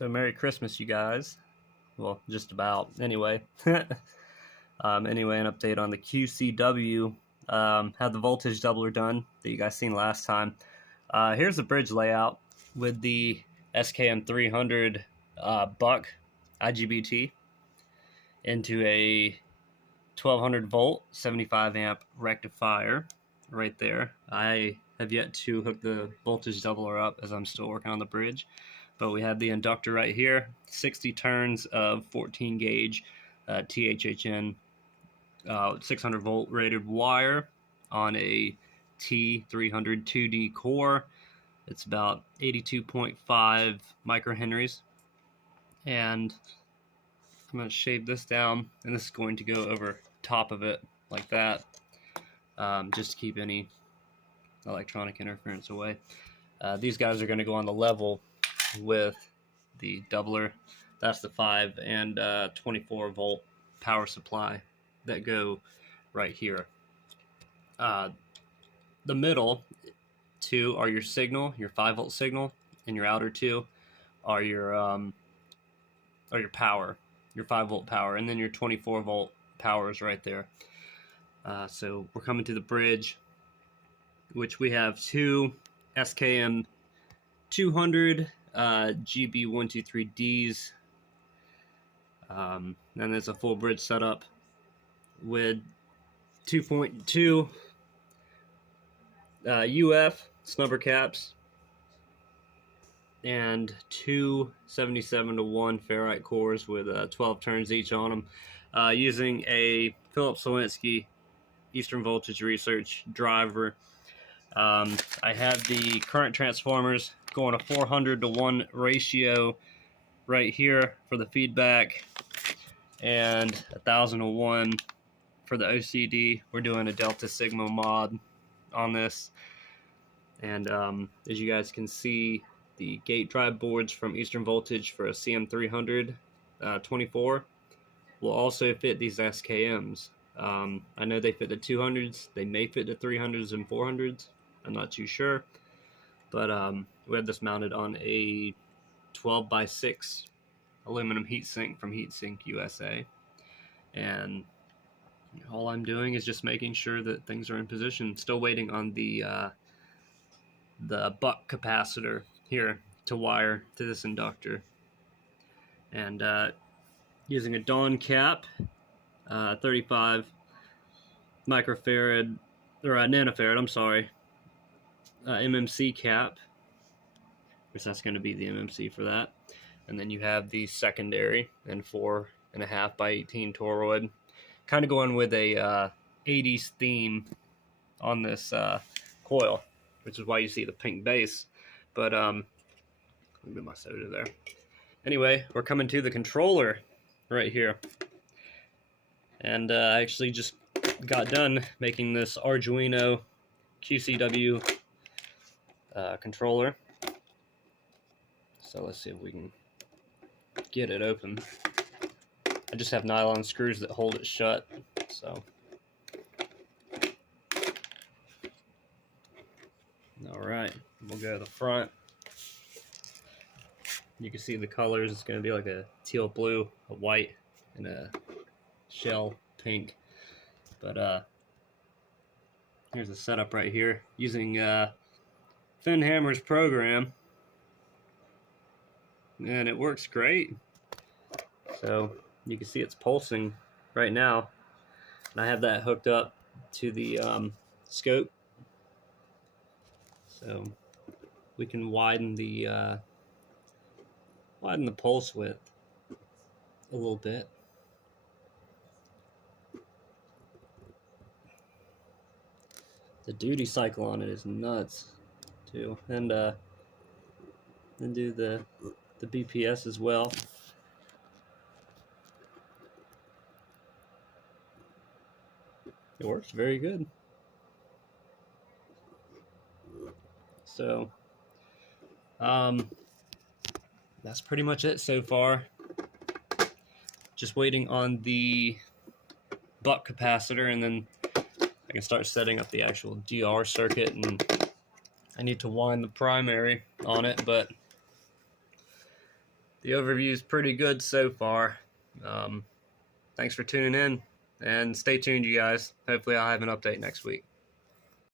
So Merry Christmas, you guys. Well, just about. Anyway, anyway, an update on the QCW. Had the voltage doubler done that you guys seen last time. Here's the bridge layout with the SKM 300 buck IGBT into a 1200 volt 75 amp rectifier right there. I have yet to hook the voltage doubler up as I'm still working on the bridge, but we have the inductor right here, 60 turns of 14 gauge THHN 600 volt rated wire on a T300 2D core. It's about 82.5 microhenries, and I'm going to shave this down, and this is going to go over top of it like that, just to keep any electronic interference away. These guys are going to go on the level with the doubler. That's the 5 and 24 volt power supply that go right here. The middle two are your signal, your 5 volt signal, and your outer two are your power, your 5 volt power, and then your 24 volt power is right there. So we're coming to the bridge, which we have two SKM 200 GB123Ds. Then there's a full bridge setup with 2.2 UF snubber caps and two 77-to-1 ferrite cores with 12 turns each on them, using a Phillips Lewinsky Eastern Voltage Research driver. I have the current transformers going a 400-to-1 ratio right here for the feedback, and 1000-to-1 for the OCD. We're doing a Delta Sigma mod on this, and as you guys can see, the gate drive boards from Eastern Voltage for a CM300 24 will also fit these SKMs. I know they fit the 200s, they may fit the 300s and 400s, I'm not too sure, but we have this mounted on a 12x6 aluminum heatsink from Heatsink USA, and all I'm doing is just making sure that things are in position. Still waiting on the buck capacitor here to wire to this inductor, and using a Dawn cap, 35 microfarad or nanofarad, I'm sorry, MMC cap, which that's going to be the MMC for that. And then you have the secondary and 4.5 by 18 toroid, kind of going with a 80s theme on this coil, which is why you see the pink base. But let me get my soda there. Anyway, we're coming to the controller right here, and I actually just got done making this Arduino QCW controller. So let's see if we can get it open. I just have nylon screws that hold it shut, so. Alright, we'll go to the front. You can see the colors. It's going to be like a teal blue, a white, and a shell pink. But here's the setup right here using Finn Hammer's program, and it works great. So you can see it's pulsing right now, and I have that hooked up to the scope, so we can widen the pulse width a little bit. The duty cycle on it is nuts too, and then do the BPS as well. It works very good. So that's pretty much it so far. Just waiting on the buck capacitor, and then I can start setting up the actual DR circuit, and I need to wind the primary on it, but the overview is pretty good so far. Thanks for tuning in, and stay tuned, you guys. Hopefully I'll have an update next week.